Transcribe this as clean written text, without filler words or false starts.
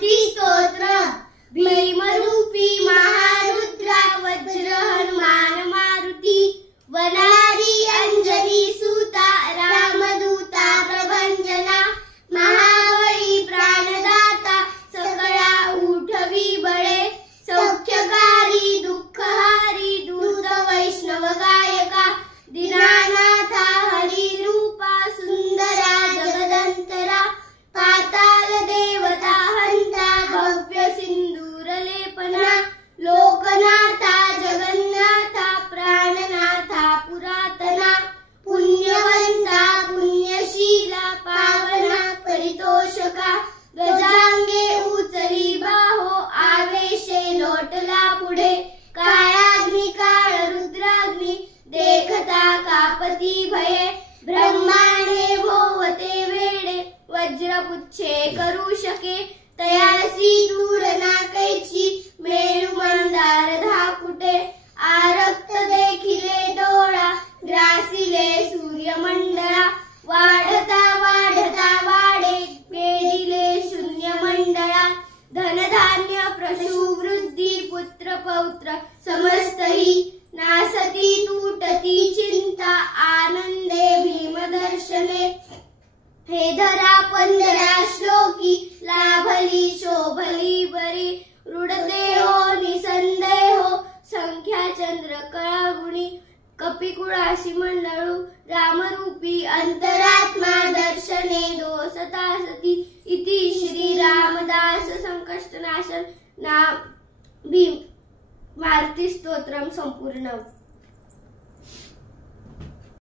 मारुती स्तोत्र। भीमरूपी महारुद्रा वज्र हनुमान मारुती, वनारी अंजनी सूता रामदूता प्रभंजना, महाबळी प्राणदाता सकळा उठवी बळे, सौख्यकारी दुःखहारी दूत वैष्णव गायका, दीनानाथा हरी रूपा सुंदरा जगदंतरा, पाताल देवता हंता भव्य सिंदूर लेपना, लोकनाथा जगन्नाथा प्राणनाथा पुरातना, पुण्यवंता पुण्यशीला पावना परितोषका, गजांगे उचली बाहो आवेशे लोटला पुढे, काळाग्नी काळ रुद्राग्नी देखता कापती भये, ब्रह्मांडे भोवते वेडे वज्रपुच्छे करू शके, तयासी दूर नाकैची मेरू मंदार धाकुटे, आरक्त देखिले डोळा ग्रासिले सूर्यमंडळा, वाढता वाढता वाढे वेढिले शून्य मंडळा, धनधान्य प्रशुवृद्धी पुत्र पौत्र समस्तही, नासती तुटती चिंता आनंदे भीमदर्शने, हे धरा 15 श्लोकी लाभली शोभली बरी, रुडदेहो निसंदेहो संख्या चंद्र कळागुणी, कपिकुळाशी मंडळू रामरूपी अंतरात्मा दर्शने दोसता सती, इति श्री रामदास संकष्टनाशन नाम भीम मारुती स्तोत्रम संपूर्ण।